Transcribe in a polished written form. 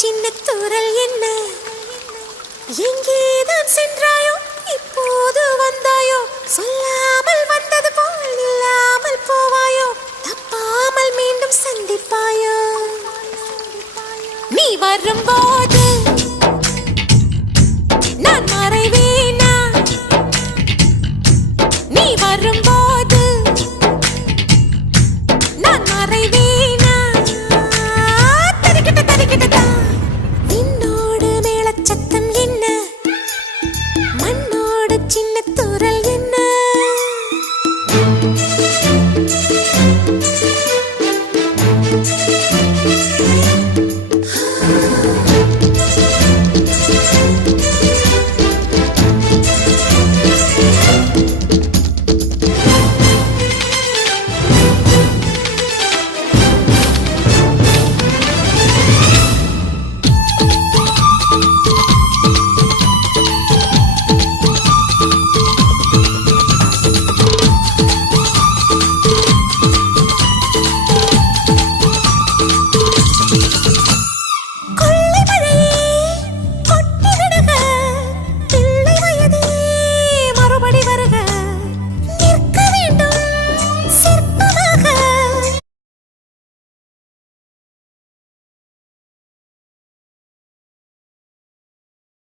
சின்ன தூரல் என்ன எங்கேதான் சென்றாயோ இப்போது வந்தாயோ சொல்லாமல் வந்தது போல் இல்லாமல் போவாயோ தப்பாமல் மீண்டும் சந்திப்பாயோ நீ வரும்